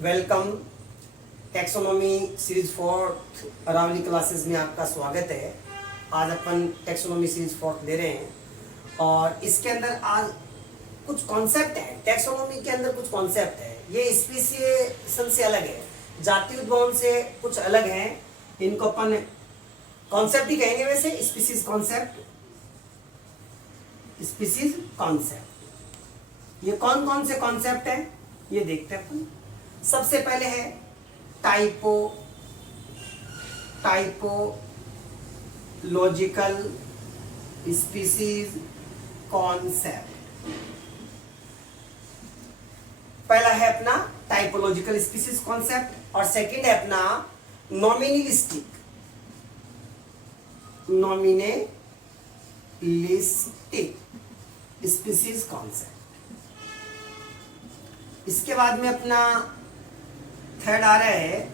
Welcome. Taxonomy series 4 Aravali classes में आपका स्वागत है। आज अपन टैक्सोनॉमी सीरीज 4 दे रहे हैं और इसके अंदर आज कुछ कॉन्सेप्ट है। टैक्सोनॉमी के अंदर कुछ कॉन्सेप्ट है, ये स्पीसीएशन से अलग है, जाति उद्गम से कुछ अलग है। इनको अपन कॉन्सेप्ट ही कहेंगे। वैसे स्पीसीज कॉन्सेप्ट, स्पीसीज कॉन्सेप्ट, ये कौन कौन से कॉन्सेप्ट है ये देखते हैं अपन। सबसे पहले है टाइपोलॉजिकल स्पीसीज कॉन्सेप्ट। पहला है अपना टाइपोलॉजिकल स्पीसीज कॉन्सेप्ट और सेकंड है अपना नॉमिनलिस्टिक स्पीसीज कॉन्सेप्ट। इसके बाद में अपना थर्ड आ रहा है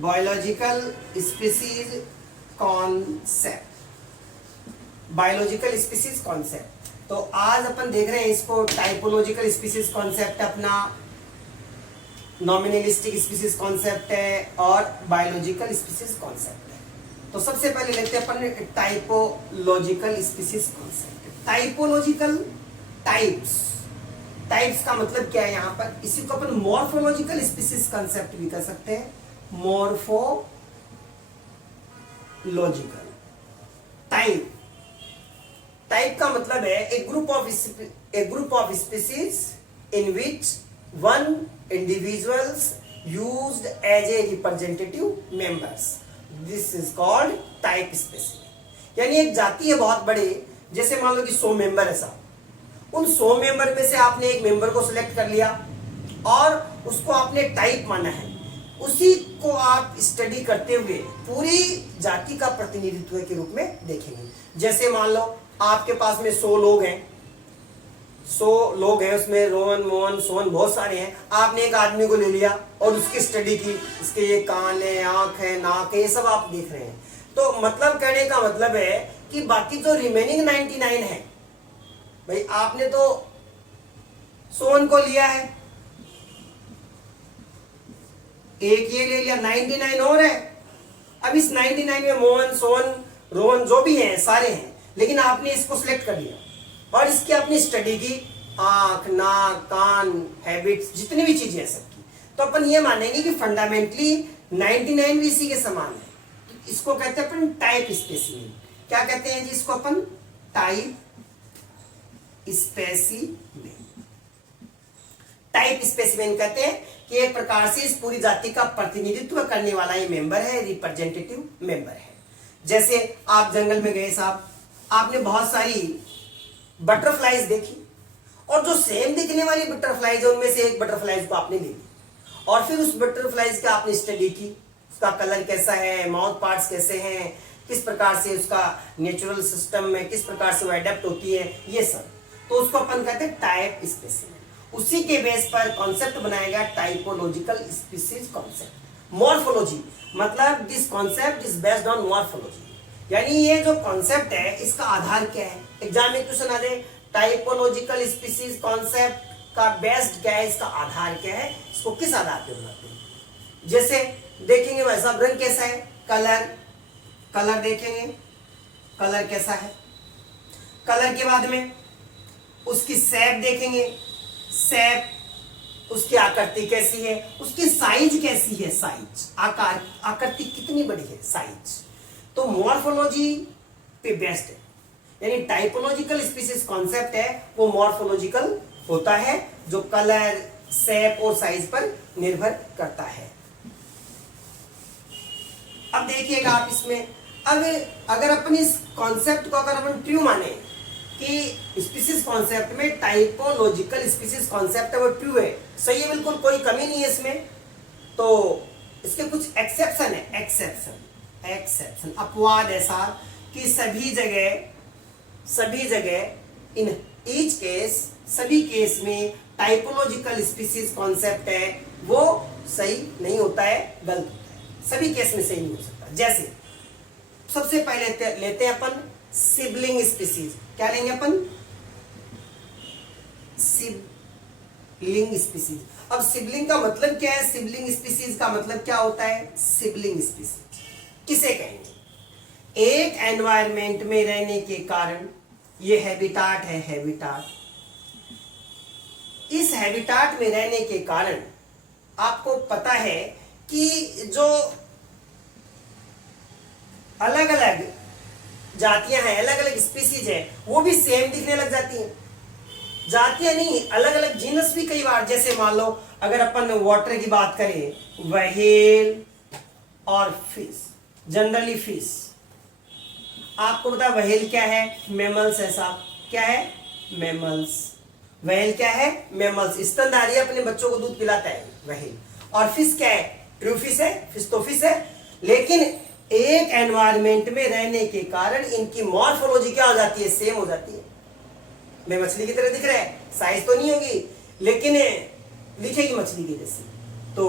biological species concept. Biological species concept तो आज अपन देख रहे हैं इसको। टाइपोलॉजिकल स्पीसीज कॉन्सेप्ट अपना, नॉमिनलिस्टिक स्पीसीज कॉन्सेप्ट है और बायोलॉजिकल स्पीसीज कॉन्सेप्ट है। तो सबसे पहले लेते हैं अपन typological species concept. Typological types का मतलब क्या है यहाँ पर, इसी को अपन मॉर्फोलॉजिकल स्पीसीज कॉन्सेप्ट भी कर सकते हैं। मॉर्फोलॉजिकल टाइप का मतलब है a group of species in which one individuals used as a representative members, this is called type species. यानी एक जाति है बहुत बड़े, जैसे मान लो कि 100 मेंबर है साहब, उन 100 मेंबर में से आपने एक मेंबर को सिलेक्ट कर लिया और उसको आपने टाइप माना है। उसी को आप स्टडी करते हुए पूरी जाति का प्रतिनिधित्व के रूप में देखेंगे। जैसे मान लो आपके पास में 100 लोग हैं, 100 लोग हैं, उसमें रोहन मोहन सोहन बहुत सारे हैं। आपने एक आदमी को ले लिया और उसकी स्टडी की, इसके ये कान है, आंख है, नाक है, ये सब आप देख रहे हैं। तो मतलब कहने का मतलब है कि बाकी जो रिमेनिंग 99 है, भाई आपने तो सोहन को लिया है, एक ये ले लिया, 99 और है। अब इस 99 में मोहन सोहन रोहन जो भी हैं सारे हैं, लेकिन आपने इसको सिलेक्ट कर लिया और इसकी अपनी स्टडी की, आंख नाक कान हैबिट्स जितनी भी चीजें हैं सबकी। तो अपन ये मानेंगे कि फंडामेंटली 99 भी इसी के समान है। इसको कहते हैं अपन टाइप स्पेसिमेन। क्या कहते हैं जी इसको अपन? Type specimen. टाइप स्पेसिमेन कहते हैं कि एक प्रकार से इस पूरी जाति का प्रतिनिधित्व करने वाला ये मेंबर है, रिप्रेजेंटेटिव मेंबर है। जैसे आप जंगल में गए साहब, आपने बहुत सारी बटरफ्लाईज देखी और जो सेम दिखने वाली बटरफ्लाईज है उनमें से एक बटरफ्लाईज को आपने ले ली और फिर उस बटरफ्लाईज का आपने स्टडी की, उसका कलर कैसा है, माउथ पार्ट्स कैसे हैं, किस प्रकार से उसका नेचुरल सिस्टम में किस प्रकार से वो एडेप्ट होती है, ये सब। तो उसको अपन कहते हैं टाइप स्पेसिमेन। उसी के बेस पर कॉन्सेप्ट बनाया गया टाइपोलॉजिकल स्पीसीज कॉन्सेप्ट। मॉर्फोलॉजी मतलब this concept is based on morphology, यानी ये जो कॉन्सेप्ट है इसका आधार क्या है। एग्जाम में क्वेश्चन आ जाए टाइपोलॉजिकल स्पीसीज कॉन्सेप्ट का बेस्ड क्या है, इसका आधार क्या है, इसको किस आधार पे बनाते हैं। जैसे देखेंगे भाई साहब रंग कैसा है, कलर देखेंगे, कलर कैसा है। कलर के बाद में उसकी शेप देखेंगे, शेप, उसकी आकृति कैसी है, उसकी साइज कैसी है, साइज आकृति कितनी बड़ी है, साइज। तो मॉर्फोलॉजी पे बेस्ड है, यानी टाइपोलॉजिकल स्पीसीज कॉन्सेप्ट है वो मॉर्फोलॉजिकल होता है, जो कलर शेप और साइज पर निर्भर करता है। अब देखिएगा आप इसमें, अब अगर अपन इस कॉन्सेप्ट को अगर अपन ट्रू माने कि स्पीसीज कॉन्सेप्ट में टाइपोलॉजिकल स्पीसीज कॉन्सेप्ट है वो ट्रू है, सही है, बिल्कुल कोई कमी नहीं है इसमें, तो इसके कुछ एक्सेप्शन है। एक्सेप्शन अपवाद ऐसा कि सभी जगह इन ईच केस, सभी केस में टाइपोलॉजिकल स्पीसीज कॉन्सेप्ट है वो सही नहीं होता है, गलत होता है, सभी केस में सही नहीं हो सकता। जैसे सबसे पहले लेते हैं अपन सिबलिंग स्पीसीज। क्या लेंगे अपन? Sibling species. अब सिबलिंग का मतलब क्या है? सिबलिंग स्पीसीज का मतलब क्या होता है? सिबलिंग स्पीसीज किसे कहेंगे? एक एनवायरमेंट में रहने के कारण, ये हैबिटाट है, हैबिटाट, इस हैबिटाट में रहने के कारण आपको पता है कि जो अलग अलग जातियां हैं, अलग अलग स्पीसीज है, वो भी सेम दिखने लग जाती हैं। जातियां नहीं, अलग अलग जीनस भी कई बार, जैसे मान लो अगर अपन वाटर की बात करें, व्हेल और फिश, जनरली फिश, आपको पता है व्हेल क्या है? मैमल्स है साहब। क्या है? मैमल्स। व्हेल क्या है? मैमल्स, स्तनधारी, अपने बच्चों को दूध पिलाता है व्हेल। और फिश क्या है? ट्रू फिश है, फिश तो फिश है। लेकिन एक एनवायरमेंट में रहने के कारण इनकी मॉर्फोलॉजी क्या हो जाती है? सेम हो जाती है। मैं मछली की तरह दिख रहा है, साइज तो नहीं होगी लेकिन दिखेगी मछली की जैसी। तो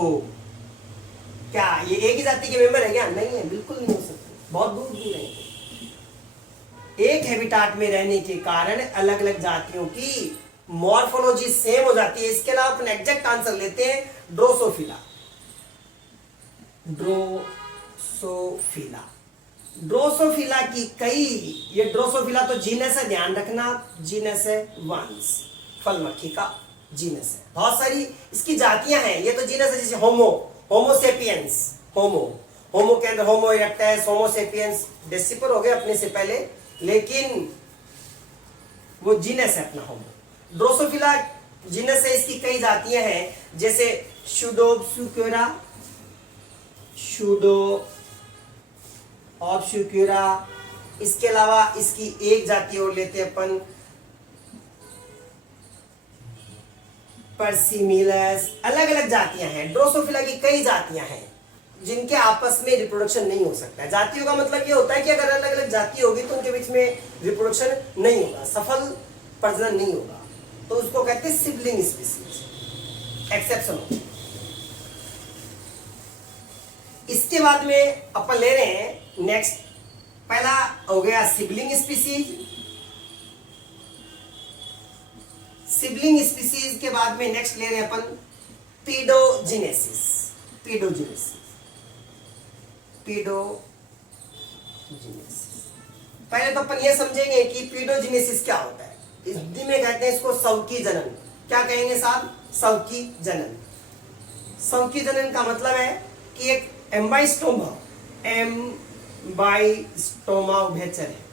क्या ये एक ही जाति के मेंबर है क्या? नहीं है, बिल्कुल नहीं हो सकते, बहुत दूर दूर है। एक हैबिटाट में रहने के कारण अलग अलग जातियों की मॉर्फोलॉजी सेम हो जाती है। इसके अलावा अपन एग्जैक्ट आंसर लेते हैं, ड्रोसोफिला। ड्रोसोफिला, ड्रोसोफिला की कई, ये ड्रोसोफिला तो जीनस है, ध्यान रखना, जीनस है, वंश, फल मक्खी का जीनस है। बहुत सारी इसकी जातियां हैं। ये तो जीनस है, जैसे होमो, होमोसेपियंस, होमो के अंदर होमो इरेक्टस, होमोसेपियंस डेसिपर हो गए अपने से पहले, लेकिन वो जीनस है अपना होमो। ड्रोसोफिला जीनस है, इसकी कई जातियां हैं, जैसे शुडोप्सुक्योरा, शुडोप्सुक्योरा। इसके अलावा इसकी एक जाति और लेते हैं अपन, पर्सिमिलस। अलग अलग जातियां हैं, ड्रोसोफिला की कई जातियां हैं जिनके आपस में रिप्रोडक्शन नहीं हो सकता है। जातियों का मतलब ये होता है कि अगर अलग अलग जाति होगी तो उनके बीच में रिप्रोडक्शन नहीं होगा, सफल प्रजनन नहीं होगा, तो उसको कहते हैं सिबलिंग स्पीसीज, एक्सेप्शन होता है। इसके बाद में अपन ले रहे हैं नेक्स्ट, पहला हो गया सिबलिंग स्पीसीज। सिबलिंग स्पीसीज के बाद में नेक्स्ट ले रहे हैं अपन पीडोजिनेसिस। पहले तो अपन ये समझेंगे कि पीडोजिनेसिस क्या होता है। हिंदी में कहते हैं इसको सवकी जनन। क्या कहेंगे साहब? सवकी जनन। सवकी जनन का मतलब है कि एक एम्बाइस्टोमा उभयचर है,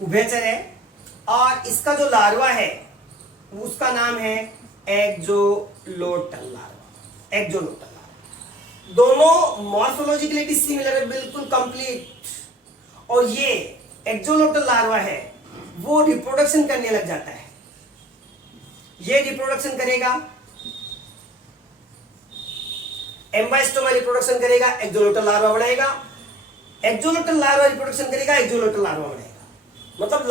उभयचर है, और इसका जो लार्वा है उसका नाम है एक्जोलोटल लार्वा। एक्जोलोटल लार्वा, दोनों मॉर्फोलॉजिकली डिसिमिलर है, बिल्कुल कंप्लीट। और ये एक्जोलोटल लार्वा है वो रिप्रोडक्शन करने लग जाता है। ये रिप्रोडक्शन करेगा, एम्बाइस्टोमा रिप्रोडक्शन करेगा, एक्जोलोटल लार्वा बनाएगा, एक्जोलोटल लार्वा रिप्रोडक्शन करेगा, एक्जोलोटल लार्वा बनाएगा। मतलब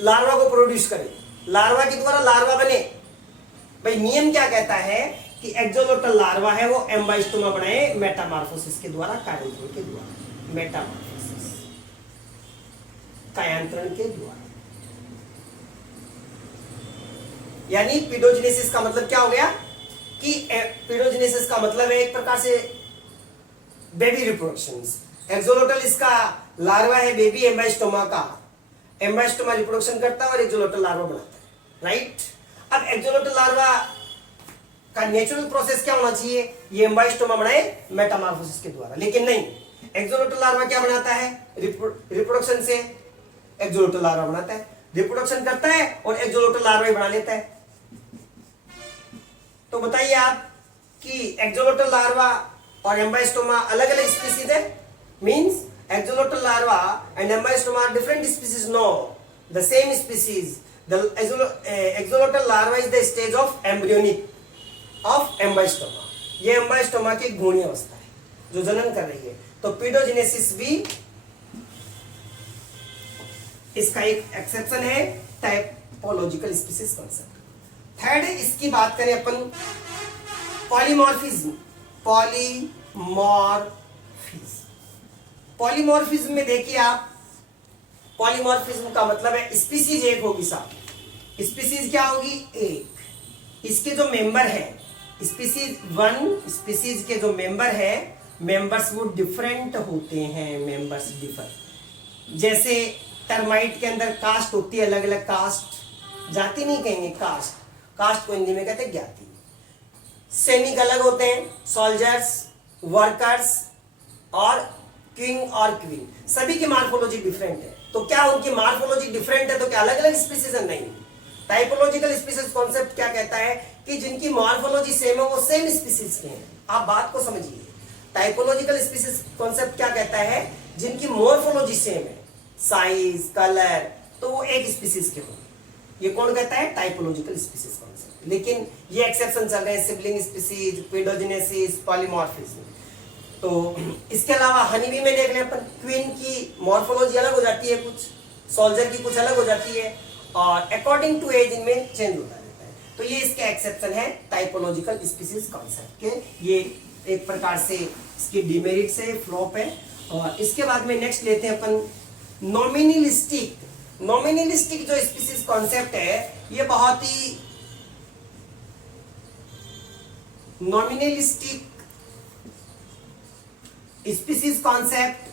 लार्वा को प्रोड्यूस करे, लार्वा के द्वारा लार्वा बने। भाई नियम क्या कहता है कि एक्जोलोटल लार्वा है वो एम्बाइस्टोमा बनाए मेटामॉर्फोसिस के द्वारा, कायांतरण के द्वारा, मेटामॉर्फोसिस, कायांतरण के द्वारा। यानी पीडोजिनेसिस का मतलब क्या हो गया कि पीडोजिनेसिस का मतलब है एक प्रकार से बेबी रिप्रोडक्शन। एक्जोलोटल इसका लार्वा है बेबी एम्बाइस्टोमा का, एम्बाइस्टोमा रिप्रोडक्शन करता है और एक्जोलोटल लार्वा बनाता है, राइट। अब एक्जोलोटल लार्वा का नेचुरल प्रोसेस क्या होना चाहिए? ये एम्बाइस्टोमा बनाए मेटामॉर्फोसिस के द्वारा, लेकिन नहीं, एक्जोलोटल लार्वा क्या बनाता है? रिप्रोडक्शन से एक्जोलोटल लार्वा बनाता है, रिप्रोडक्शन करता है और एक्जोलोटल लार्वा ही बना लेता है। तो बताइए आप कि एक्जोलोटल लार्वा और एम्बाइस्टोमा अलग अलग स्पीसीज है? Means axolotl larva and Ambystoma are different species? No, the same species. The axolotl larva is the stage of embryonic of Ambystoma. ये एम्बाइस्टोमा की घूर्णी अवस्था है जो जनन कर रही है। तो पीडोजिनेसिस भी इसका एक एक्सेप्शन है, टाइपोलॉजिकल स्पीसीज कांसेप्ट। थर्ड, इसकी बात करें अपन पॉलीमॉर्फिज्म। पॉलीमॉर्फिज्म। पॉलीमॉर्फिज्म में देखिए आप, पॉलीमॉर्फिज्म का मतलब है स्पीसीज एक होगी साहब। स्पीसीज क्या होगी? एक। इसके जो मेंबर है, स्पीसीज वन स्पीसीज के जो मेंबर है, मेंबर्स वो डिफरेंट होते हैं, मेंबर्स डिफर। जैसे टर्माइट के अंदर कास्ट होती है, अलग अलग कास्ट, जाति नहीं कहेंगे, कास्ट। कास्ट को हिंदी में कहते हैं ज्ञाति। सैनिक अलग होते हैं, सोल्जर्स, वर्कर्स और किंग और क्वीन, सभी की मार्फोलॉजी डिफरेंट है। तो क्या उनकी मार्फोलॉजी डिफरेंट है तो क्या अलग अलग स्पीसीज है? नहीं। टाइपोलॉजिकल स्पीसीज कॉन्सेप्ट क्या कहता है कि जिनकी मॉर्फोलॉजी सेम है वो सेम स्पीसीज के हैं। आप बात को समझिए। टाइपोलॉजिकल स्पीसीज कॉन्सेप्ट क्या कहता है? जिनकी मॉर्फोलॉजी सेम है, साइज, कलर, तो वो एक स्पीसीज के होंगे। ये कौन कहता है? Typological species concept. लेकिन ये एक्सेप्शन चल रहे हैं, सिबलिंग स्पीसीज, पेडोजेनेसिस, पॉलीमॉर्फिज्म। तो इसके अलावा हनीबी में देख लें अपन, क्वीन की मॉर्फोलॉजी अलग हो जाती है कुछ, सोल्जर की कुछ अलग हो जाती है, और अकॉर्डिंग टू एज इनमें चेंज होता रहता है। तो ये इसके एक्सेप्शन है टाइपोलॉजिकल स्पीसीज कॉन्सेप्ट के। ये एक प्रकार से इसकी डिमेरिट्स है, फ्लॉप है। और इसके बाद में नेक्स्ट लेते हैं अपन नॉमिनलिस्टिक। नॉमिनलिस्टिक जो स्पीसीज कॉन्सेप्ट है, ये बहुत ही nominalistic species concept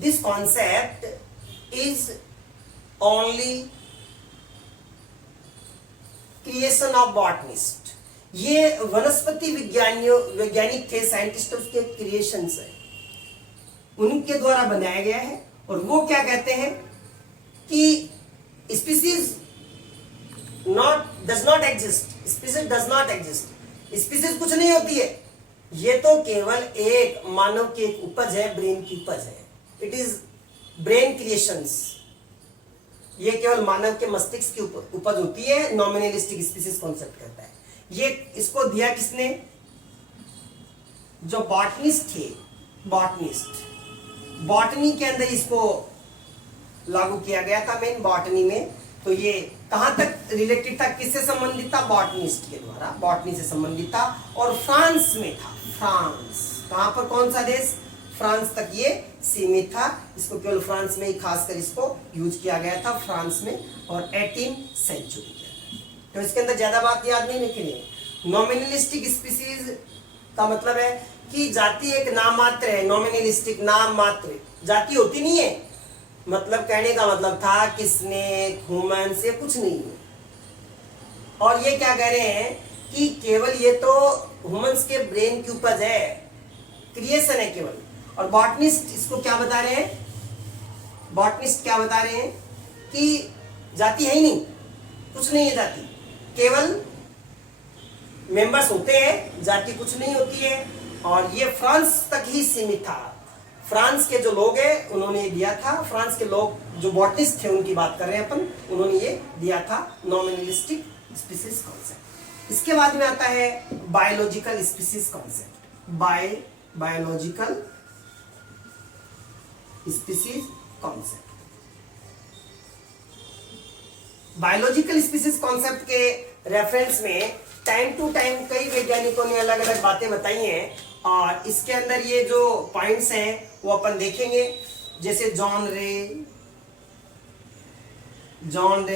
this concept is only creation of botanist। ये वनस्पति वैज्ञानिक थे, साइंटिस्ट, उसके क्रिएशंस है, उनके द्वारा बनाया गया है। और वो क्या कहते हैं कि species does not exist, species does not exist, species कुछ नहीं होती है, ये तो केवल एक मानव की एक उपज है, ब्रेन की उपज है। इट इज ब्रेन क्रिएशंस, ये केवल मानव के मस्तिष्क की उपज होती है। नॉमिनलिस्टिक स्पीसीज कॉन्सेप्ट कहता है। ये इसको दिया किसने? जो बॉटनिस्ट थे, बॉटनी के अंदर इसको लागू किया गया था, मेन बॉटनी में। तो ये कहां तक रिलेटेड था, किससे संबंधित था? बॉटनिस्ट के द्वारा, बॉटनी से संबंधित था। और फ्रांस में था, फ्रांस, कहां पर, कौन सा देश? फ्रांस तक ये सीमित था। इसको केवल फ्रांस में ही खासकर इसको यूज किया गया था, फ्रांस में, और 18वीं सेंचुरी के अंदर। तो इसके अंदर ज्यादा बात याद नहीं लिखनी। नॉमिनलिस्टिक स्पीसीज का मतलब है कि जाति एक नाम मात्र है। नॉमिनलिस्टिक नाम मात्र, जाति होती नहीं है। मतलब कहने का मतलब था कि स्नेक, ह्यूमन से कुछ नहीं है। और ये क्या कह रहे हैं कि केवल ये तो ह्यूमंस के ब्रेन की उपज है, क्रिएशन है केवल। और बॉटनिस्ट इसको क्या बता रहे हैं? बॉटनिस्ट क्या बता रहे हैं कि जाति है ही नहीं, कुछ नहीं है जाति, केवल मेंबर्स होते हैं, जाति कुछ नहीं होती है। और ये फ्रांस तक ही सीमित था। फ्रांस के जो लोग हैं उन्होंने ये दिया था, फ्रांस के लोग जो बॉटनिस्ट थे उनकी बात कर रहे हैं अपन, उन्होंने ये दिया था नॉमिनलिस्टिक स्पीसीज कॉन्सेप्ट। इसके बाद में आता है biological species concept. Biological species concept. Biological species concept के रेफरेंस में टाइम टू टाइम कई वैज्ञानिकों ने अलग अलग बातें बताई हैं। और इसके अंदर ये जो पॉइंट्स हैं वो अपन देखेंगे। जैसे जॉन रे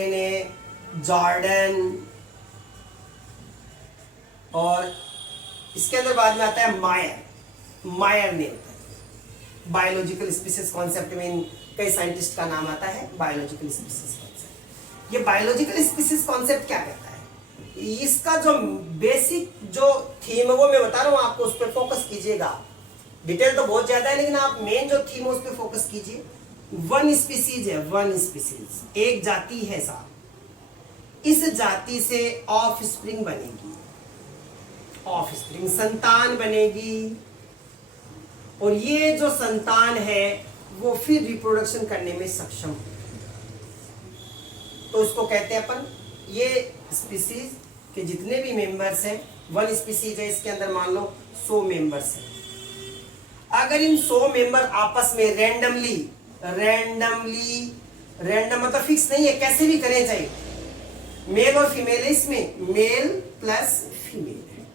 ने, जॉर्डन, और इसके अंदर बाद में आता है मायर ने बायोलॉजिकल स्पीसीज कॉन्सेप्ट में कई साइंटिस्ट का नाम आता है बायोलॉजिकल स्पीसीज कॉन्सेप्ट। ये बायोलॉजिकल स्पीसीज कॉन्सेप्ट क्या कहता है? इसका जो बेसिक जो थीम है वो मैं बता रहा हूं आपको, उस पर फोकस कीजिएगा। डिटेल तो बहुत ज्यादा है लेकिन आप मेन जो थीम है उस पर फोकस कीजिए। वन स्पीसीज है, वन स्पीसीज, एक जाति है साहब। इस जाति से ऑफ स्प्रिंग बनेगी, ऑफ स्प्रिंग संतान बनेगी। और ये जो संतान है वो फिर रिप्रोडक्शन करने में सक्षम है। तो इसको कहते हैं अपन, ये स्पीसीज के जितने भी मेंबर्स हैं, वन स्पीसीज है, इसके अंदर मान लो 100 मेंबर्स हैं। अगर इन 100 मेंबर आपस में रैंडम मतलब फिक्स नहीं है, कैसे भी करें चाहे, मेल और फीमेल है, इसमें मेल प्लस फीमेल है,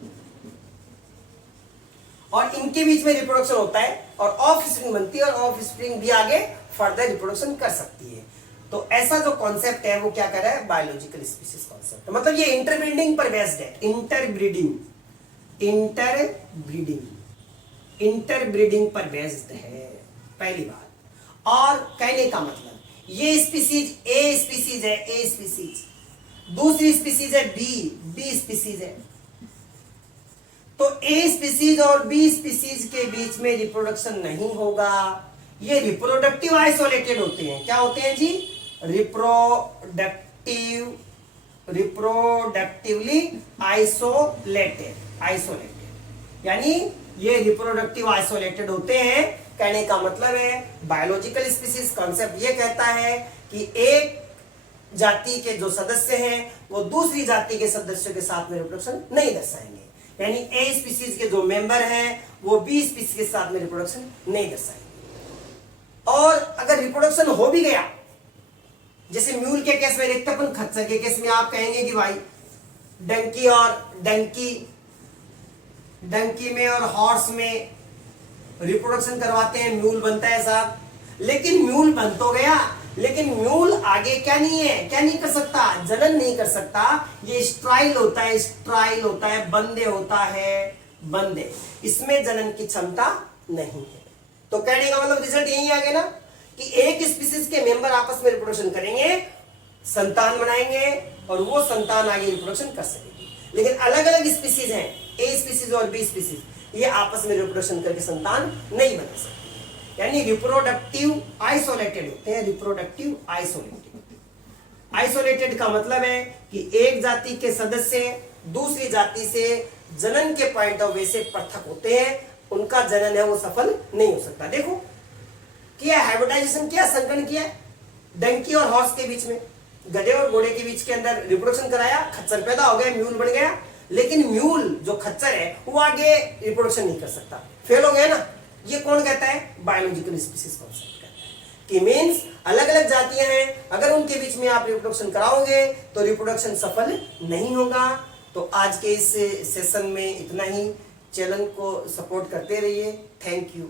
और इनके बीच में रिप्रोडक्शन होता है और ऑफ स्प्रिंग बनती है, और ऑफ स्प्रिंग भी आगे फर्दर रिप्रोडक्शन कर सकती है। तो ऐसा जो कॉन्सेप्ट है वो क्या कर रहा है, बायोलॉजिकल स्पीसीज कॉन्सेप्ट, मतलब ये इंटरब्रीडिंग पर बेस्ड है। इंटरब्रीडिंग पर बेस्ड है, पहली बात। और कहने का मतलब ये स्पीसीज ए स्पीसीज है, ए स्पीसीज, दूसरी स्पीसीज है बी स्पीसीज है। तो ए स्पीसीज और बी स्पीसीज के बीच में रिप्रोडक्शन नहीं होगा, ये रिप्रोडक्टिव आइसोलेटेड होते हैं। क्या होते हैं जी, रिप्रोडक्टिवली आइसोलेटेड, यानी ये रिप्रोडक्टिव आइसोलेटेड होते हैं। कहने का मतलब है बायोलॉजिकल स्पीसीज कॉन्सेप्ट ये कहता है कि एक जाति के जो सदस्य हैं वो दूसरी जाति के सदस्यों के साथ में रिप्रोडक्शन नहीं दर्शाएंगे, यानी ए स्पीसीज के जो मेंबर हैं वो बी स्पीसीज के साथ में रिप्रोडक्शन नहीं दर्शाएंगे। और अगर रिप्रोडक्शन हो भी गया, जैसे म्यूल के केस में, रेक्टपन खच्चर के केस में आप कहेंगे कि भाई डंकी में और हॉर्स में रिप्रोडक्शन करवाते हैं, म्यूल बनता है साहब। लेकिन म्यूल बन तो गया, लेकिन म्यूल आगे क्या नहीं कर सकता, जनन नहीं कर सकता। ये स्ट्राइल होता है, बंदे, इसमें जनन की क्षमता नहीं है। तो कहने का मतलब रिजल्ट यही आ गया ना कि एक स्पीसीज के मेंबर आपस में रिप्रोडक्शन करेंगे, संतान बनाएंगे, और वो संतान आगे रिप्रोडक्शन कर सकेगी। लेकिन अलग अलग स्पीसीज हैं, ए स्पीसीज और बी स्पीसीज, ये आपस में रिप्रोडक्शन करके संतान नहीं बना सकते, यानी रिप्रोडक्टिव आइसोलेटेड होते हैं। आइसोलेटेड का मतलब है कि एक जाति के सदस्य दूसरी जाति से जनन के पॉइंट ऑफ व्यू से पृथक होते हैं, उनका जनन है वो सफल नहीं हो सकता। देखो किया हाइब्रिडाइजेशन किया, संकरण किया, डंकी और हॉर्स के बीच में, गधे और घोड़े के बीच के अंदर रिप्रोडक्शन कराया, खच्चर पैदा हो गया, म्यूल बन गया। लेकिन म्यूल जो खच्चर है वो आगे रिप्रोडक्शन नहीं कर सकता, फेल हो गया ना। ये कौन कहता है, बायोलॉजिकल स्पीसीज कॉन्सेप्ट कहता है कि मींस अलग अलग जातियां हैं, अगर उनके बीच में आप रिप्रोडक्शन कराओगे तो रिप्रोडक्शन सफल नहीं होगा। तो आज के इस सेशन में इतना ही। चैनल को सपोर्ट करते रहिए। Thank you.